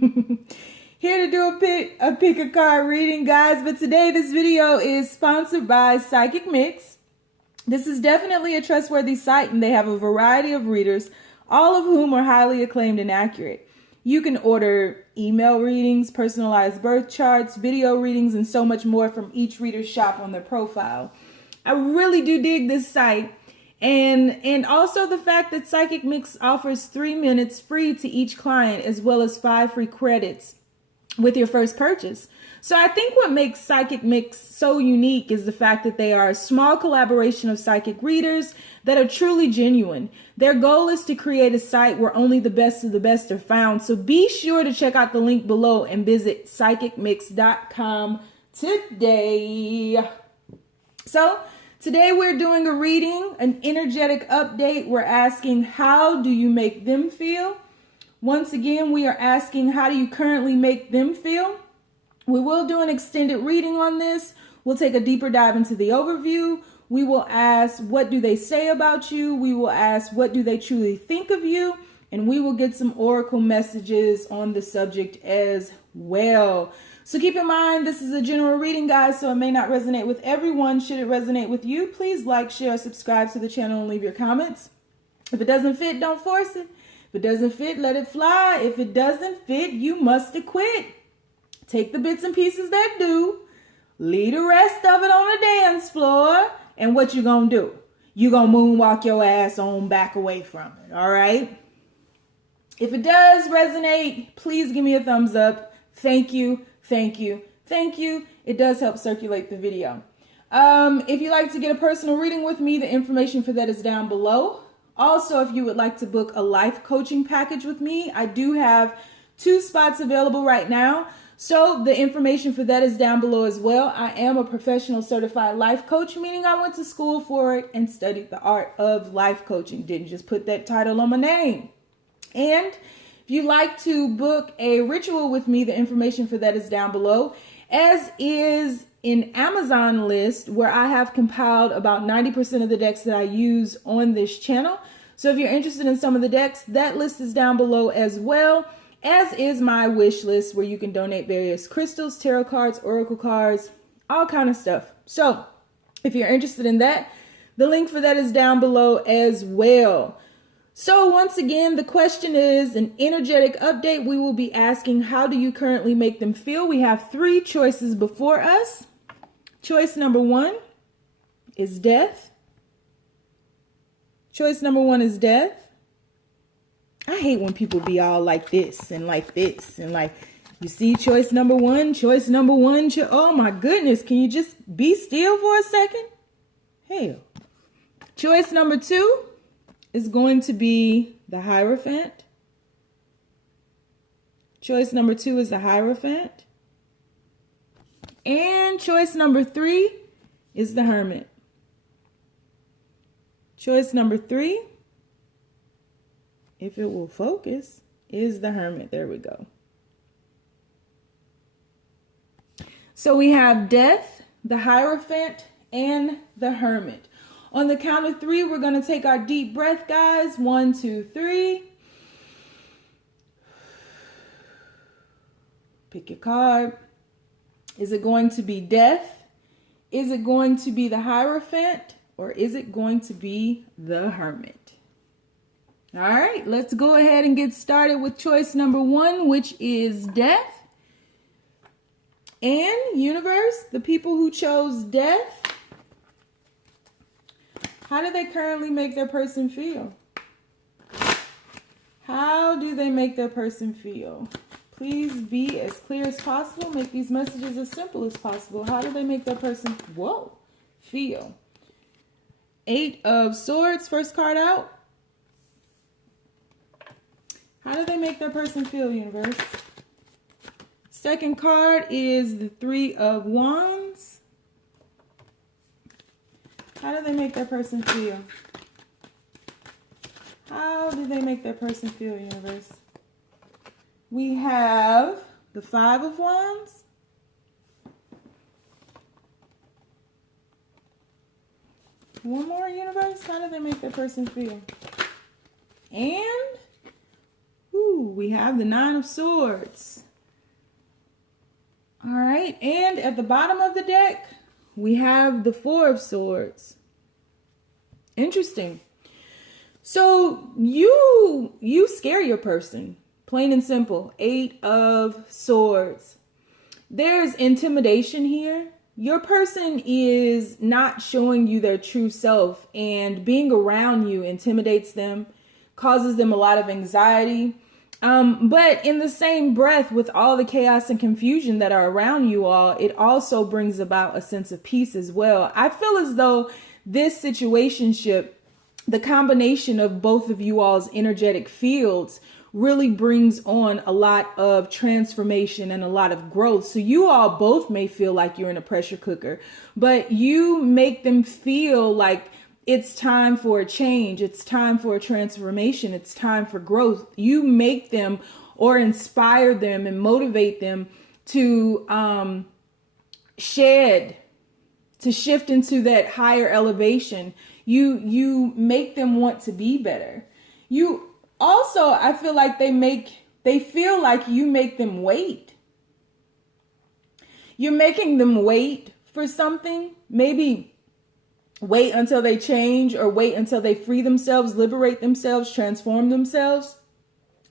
Here to do a pick a card reading, guys, but today this video is sponsored by Psychic Mix. This is definitely a trustworthy site, and they have a variety of readers, all of whom are highly acclaimed and accurate. You can order email readings, personalized birth charts, video readings, and so much more from each reader's shop on their profile. I really do dig this site. And also the fact that Psychic Mix offers 3 minutes free to each client, as well as 5 free credits with your first purchase. So I think what makes Psychic Mix so unique is the fact that they are a small collaboration of psychic readers that are truly genuine. Their goal is to create a site where only the best of the best are found. So be sure to check out the link below and visit psychicmix.com today. So today we're doing a reading, an energetic update. We're asking, how do you make them feel? Once again, we are asking, how do you currently make them feel? We will do an extended reading on this. We'll take a deeper dive into the overview. We will ask, what do they say about you? We will ask, what do they truly think of you? And we will get some oracle messages on the subject as well. So keep in mind, this is a general reading, guys, so it may not resonate with everyone. Should it resonate with you, please like, share, subscribe to the channel, and leave your comments. If it doesn't fit, don't force it. If it doesn't fit, let it fly. If it doesn't fit, you must acquit. Take the bits and pieces that do, leave the rest of it on the dance floor, and what you gonna do? You gonna moonwalk your ass on back away from it, all right? If it does resonate, please give me a thumbs up. Thank you, thank you, thank you. It does help circulate the video. If you'd like to get a personal reading with me, the information for that is down below. Also, if you would like to book a life coaching package with me, I do have 2 spots available right now. So the information for that is down below as well. I am a professional certified life coach, meaning I went to school for it and studied the art of life coaching. Didn't just put that title on my name. And if you'd like to book a ritual with me, the information for that is down below, as is an Amazon list where I have compiled about 90% of the decks that I use on this channel. So if you're interested in some of the decks, that list is down below as well. As is my wish list, where you can donate various crystals, tarot cards, oracle cards, all kind of stuff. So if you're interested in that, the link for that is down below as well. So once again, the question is an energetic update. We will be asking, how do you currently make them feel? We have 3 choices before us. Choice number 1 is death. Choice number 1 is death. I hate when people be all like this and like this and like, you see, choice number 1, choice number 1. Oh my goodness, can you just be still for a second? Hell. Choice number 2 is going to be the Hierophant. Choice number 2 is the Hierophant. And choice number 3 is the Hermit. Choice number 3, if it will focus, is the Hermit. There we go. So we have death, the Hierophant, and the Hermit. On the count of 3, we're going to take our deep breath, guys. 1, 2, 3. Pick your card. Is it going to be death? Is it going to be the Hierophant? Or is it going to be the Hermit? All right, let's go ahead and get started with choice number 1, which is death. And universe, the people who chose death, how do they currently make their person feel? How do they make their person feel? Please be as clear as possible. Make these messages as simple as possible. How do they make their person, feel? 8 of Swords, first card out. How do they make their person feel, universe? Second card is the 3 of Wands. How do they make their person feel? How do they make their person feel, universe? We have the 5 of Wands. One more, universe. How do they make their person feel? And we have the Nine of Swords. All right, and at the bottom of the deck, we have the Four of Swords. Interesting. So you scare your person, plain and simple. Eight of Swords. There's intimidation here. Your person is not showing you their true self, and being around you intimidates them, causes them a lot of anxiety. But in the same breath, with all the chaos and confusion that are around you all, it also brings about a sense of peace as well. I feel as though this situationship, the combination of both of you all's energetic fields, really brings on a lot of transformation and a lot of growth. So you all both may feel like you're in a pressure cooker, but you make them feel like it's time for a change. It's time for a transformation. It's time for growth. You make them or inspire them and motivate them to shift into that higher elevation. You make them want to be better. You also, I feel like they feel like you make them wait. You're making them wait for something. Maybe wait until they change, or wait until they free themselves, liberate themselves, transform themselves.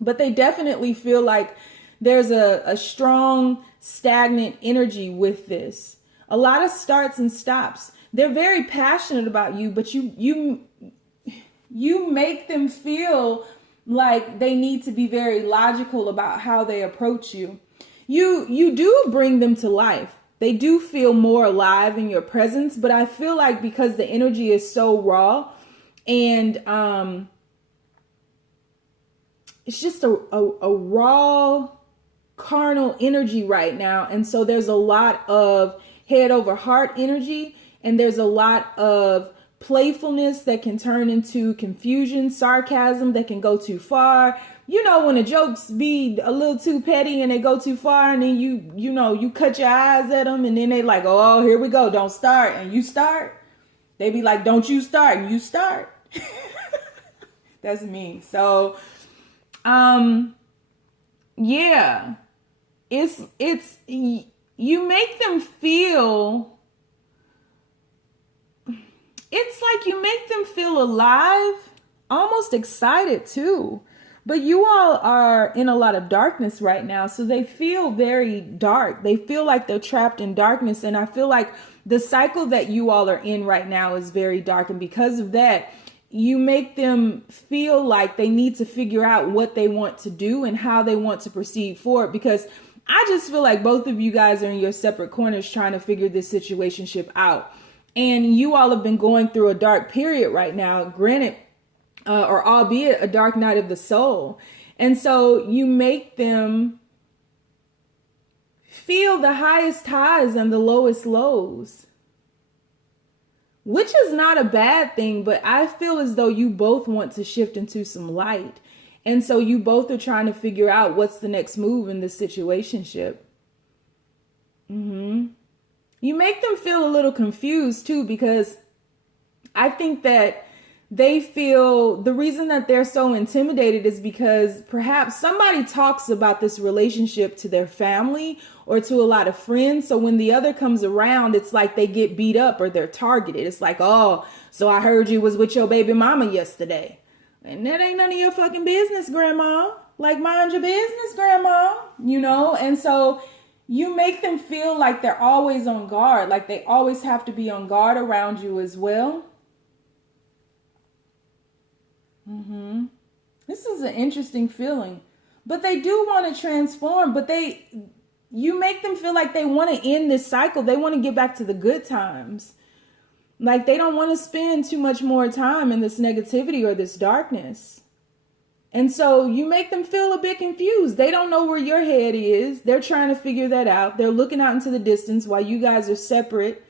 But they definitely feel like there's a strong, stagnant energy with this. A lot of starts and stops. They're very passionate about you, but you make them feel like they need to be very logical about how they approach you. You do bring them to life. They do feel more alive in your presence, but I feel like because the energy is so raw and it's just a raw carnal energy right now. And so there's a lot of head over heart energy, and there's a lot of playfulness that can turn into confusion, sarcasm that can go too far. You know, when the jokes be a little too petty and they go too far, and then you cut your eyes at them, and then they like, oh, here we go, don't start, and you start. They be like, don't you start, and you start. That's me. So, yeah, it's you make them feel. It's like you make them feel alive, almost excited too. But you all are in a lot of darkness right now, so they feel very dark. They feel like they're trapped in darkness, and I feel like the cycle that you all are in right now is very dark, and because of that, you make them feel like they need to figure out what they want to do and how they want to proceed forward, because I just feel like both of you guys are in your separate corners trying to figure this situationship out. And you all have been going through a dark period right now, granted, or albeit a dark night of the soul. And so you make them feel the highest highs and the lowest lows, which is not a bad thing, but I feel as though you both want to shift into some light. And so you both are trying to figure out what's the next move in this situationship. You make them feel a little confused too, because I think that they feel the reason that they're so intimidated is because perhaps somebody talks about this relationship to their family or to a lot of friends. So when the other comes around, it's like they get beat up or they're targeted. It's like, oh, so I heard you was with your baby mama yesterday. And that ain't none of your fucking business, grandma. Like, mind your business, grandma, you know? And so you make them feel like they're always on guard, like they always have to be on guard around you as well. This is an interesting feeling, but they do want to transform, but you make them feel like they want to end this cycle. They want to get back to the good times. Like they don't want to spend too much more time in this negativity or this darkness. And so you make them feel a bit confused. They don't know where your head is. They're trying to figure that out. They're looking out into the distance while you guys are separate,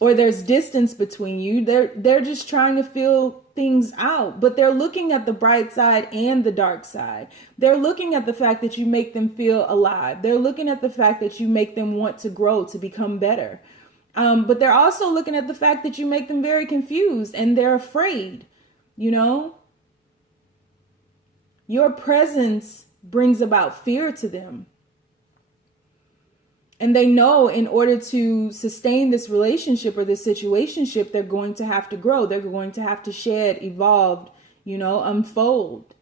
or there's distance between you. They're just trying to feel things out, but they're looking at the bright side and the dark side. They're looking at the fact that you make them feel alive. They're looking at the fact that you make them want to grow, to become better. But they're also looking at the fact that you make them very confused and they're afraid, you know? Your presence brings about fear to them. And they know in order to sustain this relationship or this situationship, they're going to have to grow. They're going to have to shed, evolve, unfold.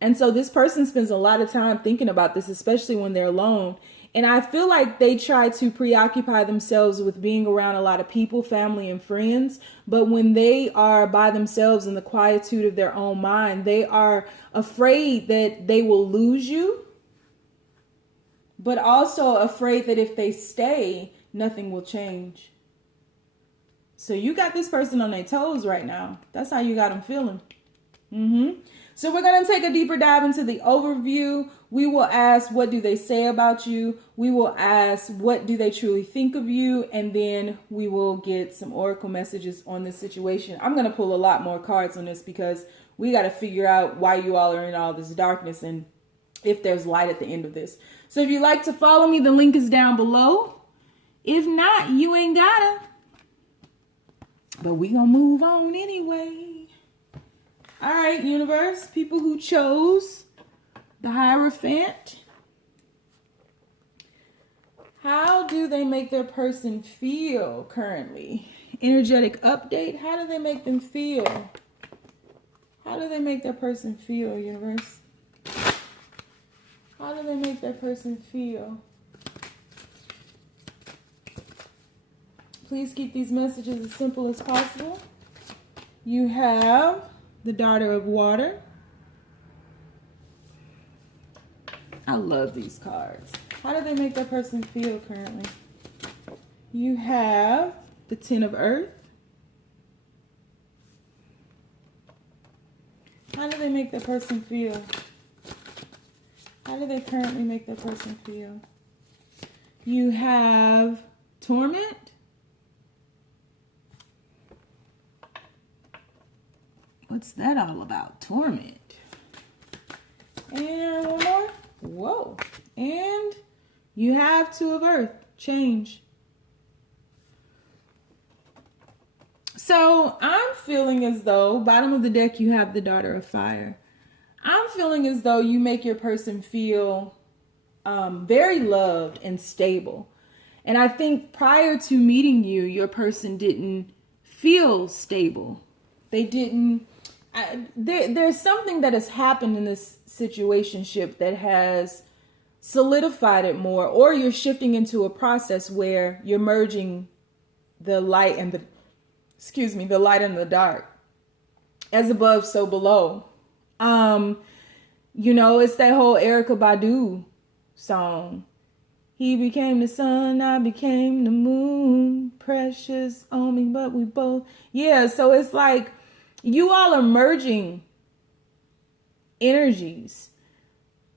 And so this person spends a lot of time thinking about this, especially when they're alone. And I feel like they try to preoccupy themselves with being around a lot of people, family and friends. But when they are by themselves in the quietude of their own mind, they are afraid that they will lose you, but also afraid that if they stay, nothing will change. So you got this person on their toes right now. That's how you got them feeling. So we're going to take a deeper dive into the overview. We will ask, what do they say about you? We will ask, what do they truly think of you? And then we will get some oracle messages on this situation. I'm going to pull a lot more cards on this because we got to figure out why you all are in all this darkness and if there's light at the end of this. So if you'd like to follow me, the link is down below. If not, you ain't gotta. But we gonna move on anyway. All right, universe, people who chose the Hierophant. How do they make their person feel currently? Energetic update. How do they make them feel? How do they make their person feel, universe? How do they make their person feel? Please keep these messages as simple as possible. You have the Daughter of Water. I love these cards. How do they make their person feel currently? You have the Ten of Earth. How do they make their person feel? How do they currently make their person feel? You have Torment. What's that all about? Torment. And one more. Whoa. And you have Two of Earth. Change. So I'm feeling as though, bottom of the deck, you have the Daughter of Fire. I'm feeling as though you make your person feel very loved and stable. And I think prior to meeting you, your person didn't feel stable. They didn't. There's something that has happened in this situationship that has solidified it more, or you're shifting into a process where you're merging the light and the light and the dark. As above, so below. It's that whole Erykah Badu song. He became the sun, I became the moon. Precious on me, but we both. Yeah, so it's like you all are merging energies,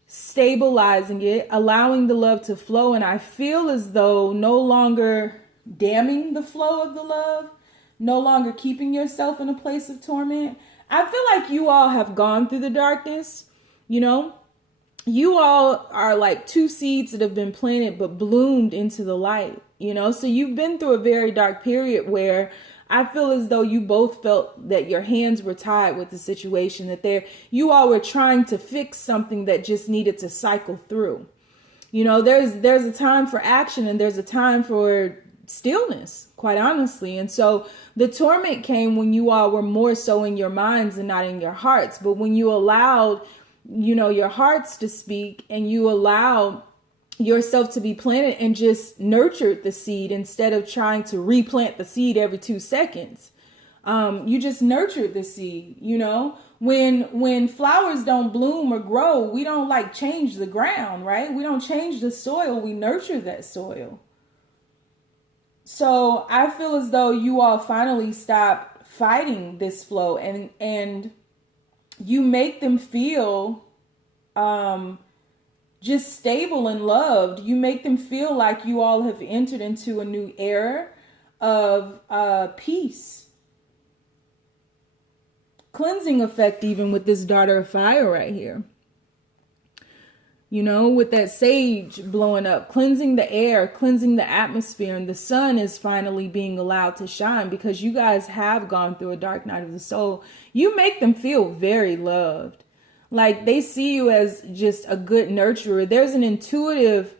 stabilizing it, allowing the love to flow. And I feel as though no longer damming the flow of the love, no longer keeping yourself in a place of torment. I feel like you all have gone through the darkness, You all are like two seeds that have been planted but bloomed into the light, So you've been through a very dark period where I feel as though you both felt that your hands were tied with the situation, that you all were trying to fix something that just needed to cycle through. There's a time for action and there's a time for stillness, quite honestly. And so the torment came when you all were more so in your minds and not in your hearts. But when you allowed, your hearts to speak and you allowed yourself to be planted and just nurtured the seed instead of trying to replant the seed every 2 seconds. You just nurtured the seed, when flowers don't bloom or grow, we don't change the ground, right? We don't change the soil. We nurture that soil. So I feel as though you all finally stop fighting this flow and you make them feel, just stable and loved. You make them feel like you all have entered into a new era of peace. Cleansing effect even with this Daughter of Fire right here. With that sage blowing up, cleansing the air, cleansing the atmosphere, and the sun is finally being allowed to shine because you guys have gone through a dark night of the soul. You make them feel very loved. Like they see you as just a good nurturer. There's an intuitive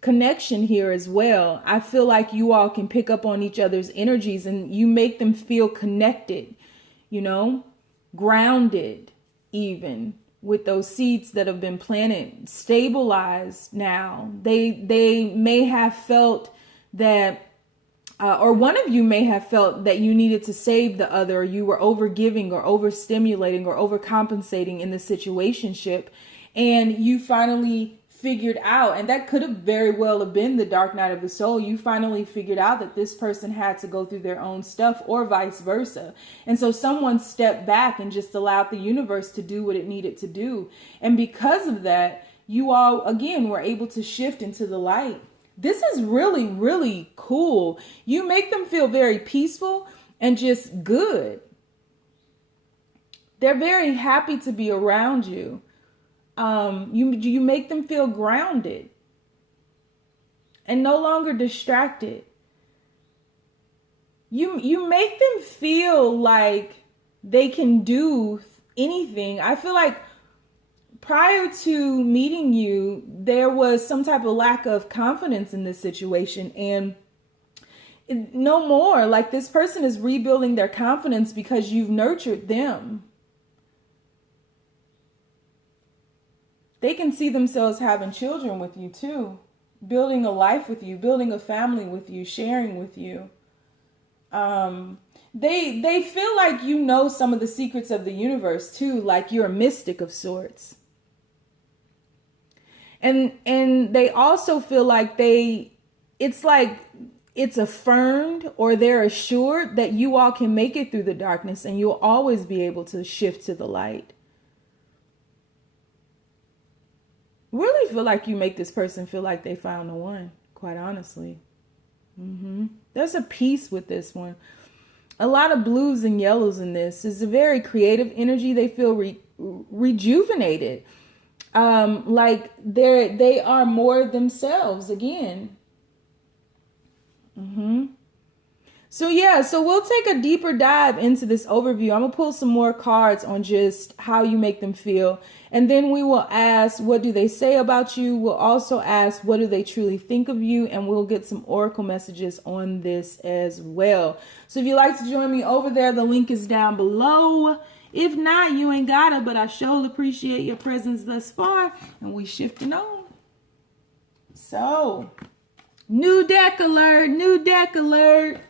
connection here as well. I feel like you all can pick up on each other's energies and you make them feel connected, you know, grounded, even with those seeds that have been planted, stabilized now. They may have felt that or one of you may have felt that you needed to save the other, or you were overgiving or overstimulating or overcompensating in the situationship, and you finally figured out, and that could have very well have been the dark night of the soul. You finally figured out that this person had to go through their own stuff, or vice versa. And so someone stepped back and just allowed the universe to do what it needed to do. And because of that, you all, again, were able to shift into the light. This is really, really cool. You make them feel very peaceful and just good. They're very happy to be around you. You make them feel grounded and no longer distracted. You make them feel like they can do anything. I feel like prior to meeting you, there was some type of lack of confidence in this situation, and no more. Like this person is rebuilding their confidence because you've nurtured them. They can see themselves having children with you too, building a life with you, building a family with you, sharing with you. They feel like you know some of the secrets of the universe too, like you're a mystic of sorts. And they also feel like it's affirmed, or they're assured that you all can make it through the darkness and you'll always be able to shift to the light. Really feel like you make this person feel like they found the one, quite honestly. There's a peace with this one. A lot of blues and yellows in this. It's a very creative energy. They feel rejuvenated. Like they are more themselves again. So yeah, so we'll take a deeper dive into this overview. I'm gonna pull some more cards on just how you make them feel. And then we will ask, what do they say about you? We'll also ask, what do they truly think of you? And we'll get some oracle messages on this as well. So if you'd like to join me over there, the link is down below. If not, you ain't got it, but I sure appreciate your presence thus far. And we shifting on. So, new deck alert, new deck alert.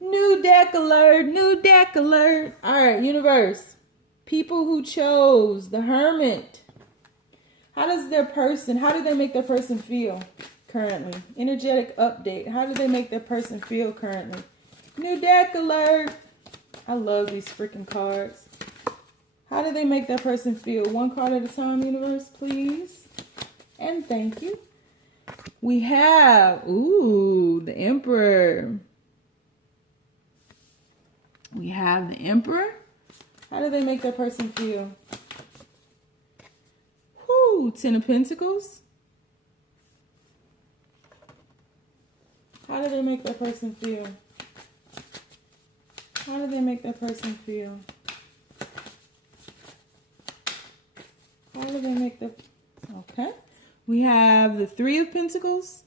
New deck alert, new deck alert. All right, universe. People who chose the Hermit. How do they make their person feel currently? Energetic update. How do they make their person feel currently? New deck alert. I love these freaking cards. How do they make that person feel? One card at a time, universe, please. And thank you. We have, the Emperor. We have the Emperor. How do they make that person feel? Ten of Pentacles. How do they make that person feel? How do they make that person feel? How do they make the... Okay. We have the Three of Pentacles.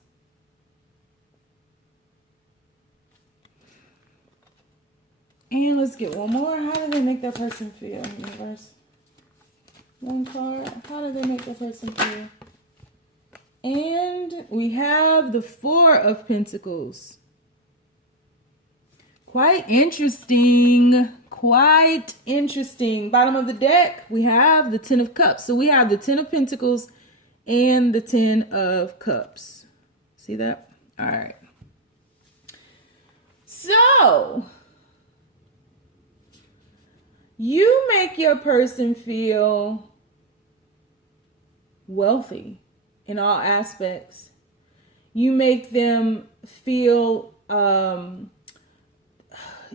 And let's get one more. How do they make that person feel, universe? One card. How do they make that person feel? And we have the Four of Pentacles. Quite interesting. Quite interesting. Bottom of the deck, we have the Ten of Cups. So we have the Ten of Pentacles and the Ten of Cups. See that? All right. So, you make your person feel wealthy in all aspects. You make them feel,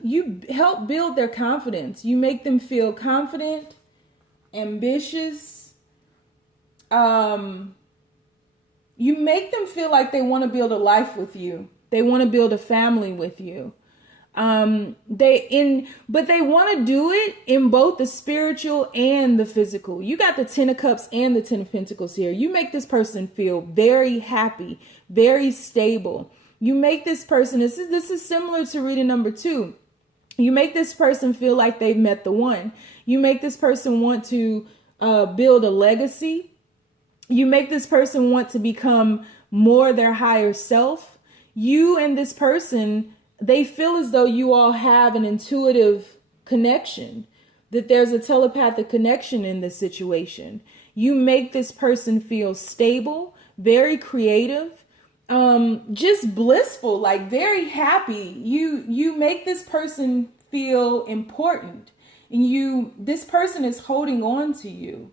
you help build their confidence. You make them feel confident, ambitious. You make them feel like they want to build a life with you. They want to build a family with you. But they want to do it in both the spiritual and the physical. You got the 10 of Cups and the 10 of Pentacles here. You make this person feel very happy, very stable. You make this person, this is similar to reading number 2. You make this person feel like they've met the one. You make this person want to build a legacy. You make this person want to become more their higher self. You and this person, they feel as though you all have an intuitive connection, that there's a telepathic connection in this situation. You make this person feel stable, very creative, just blissful, like very happy. You make this person feel important, and this person is holding on to you.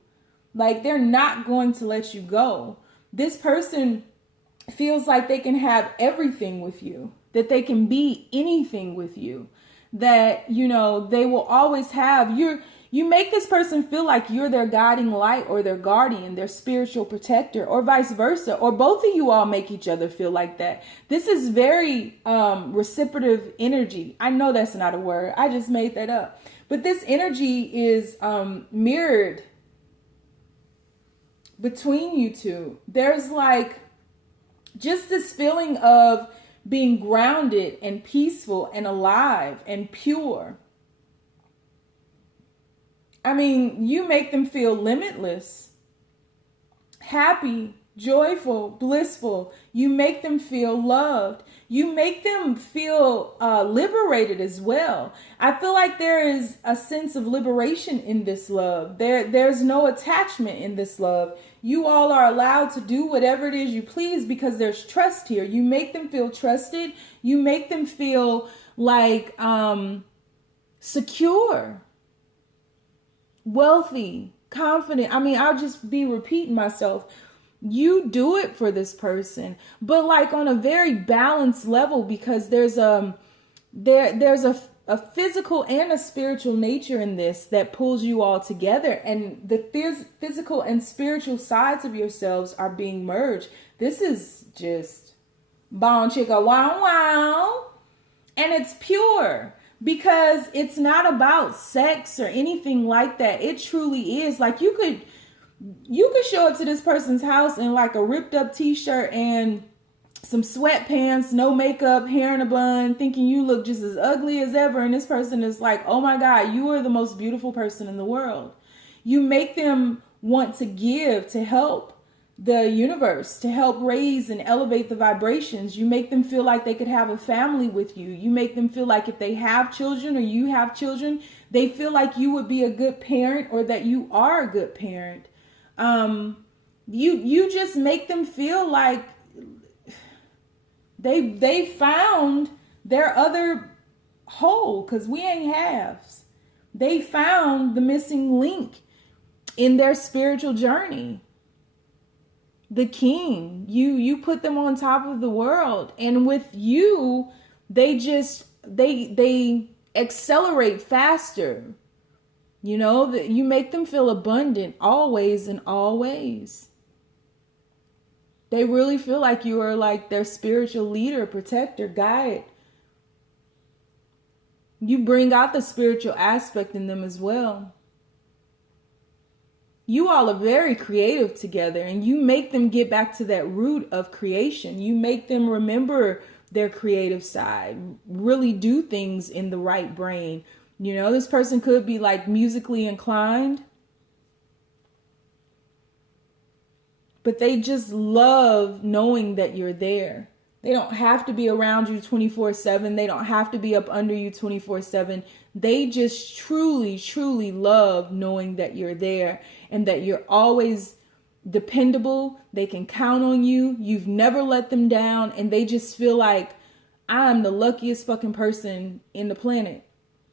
Like they're not going to let you go. This person feels like they can have everything with you, that they can be anything with you, that, they will always have you make this person feel like you're their guiding light or their guardian, their spiritual protector, or vice versa, or both of you all make each other feel like that. This is very reciprocative energy. I know that's not a word. I just made that up. But this energy is mirrored between you two. There's like just this feeling of being grounded and peaceful and alive and pure. I mean, you make them feel limitless, happy, joyful, blissful. You make them feel loved. You make them feel liberated as well. I feel like there is a sense of liberation in this love. There's no attachment in this love. You all are allowed to do whatever it is you please because there's trust here. You make them feel trusted. You make them feel like secure, wealthy, confident. I mean, I'll just be repeating myself. You do it for this person, but like on a very balanced level, because there's a physical and a spiritual nature in this that pulls you all together, and the physical and spiritual sides of yourselves are being merged. This is just bon chicka wow wow, and it's pure. Because it's not about sex or anything like that. It truly is. Like you could show up to this person's house in like a ripped up t-shirt and some sweatpants, no makeup, hair in a bun, thinking you look just as ugly as ever. And this person is like, oh my God, you are the most beautiful person in the world. You make them want to give, to help the universe, to help raise and elevate the vibrations. You make them feel like they could have a family with you. You make them feel like if they have children or you have children, they feel like you would be a good parent or that you are a good parent. You just make them feel like they found their other whole, because we ain't halves. They found the missing link in their spiritual journey. The king, you put them on top of the world, and with you, they accelerate faster. That you make them feel abundant always and always. They really feel like you are like their spiritual leader, protector, guide. You bring out the spiritual aspect in them as well. You all are very creative together, and you make them get back to that root of creation. You make them remember their creative side, really do things in the right brain. This person could be like musically inclined, but they just love knowing that you're there. They don't have to be around you 24/7. They don't have to be up under you 24/7. They just truly, truly love knowing that you're there and that you're always dependable. They can count on you. You've never let them down. And they just feel like, I'm the luckiest fucking person in the planet,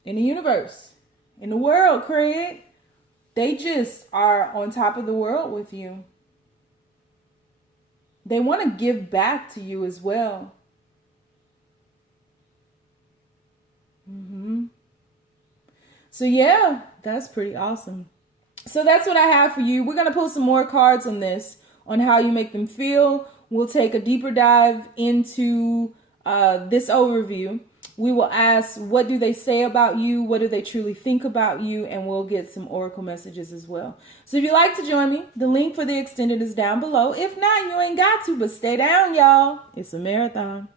in the universe, in the world, Craig. They just are on top of the world with you. They want to give back to you as well. So yeah, that's pretty awesome. So that's what I have for you. We're going to pull some more cards on this, on how you make them feel. We'll take a deeper dive into this overview. We will ask, what do they say about you? What do they truly think about you? And we'll get some oracle messages as well. So if you'd like to join me, the link for the extended is down below. If not, you ain't got to, but stay down, y'all. It's a marathon.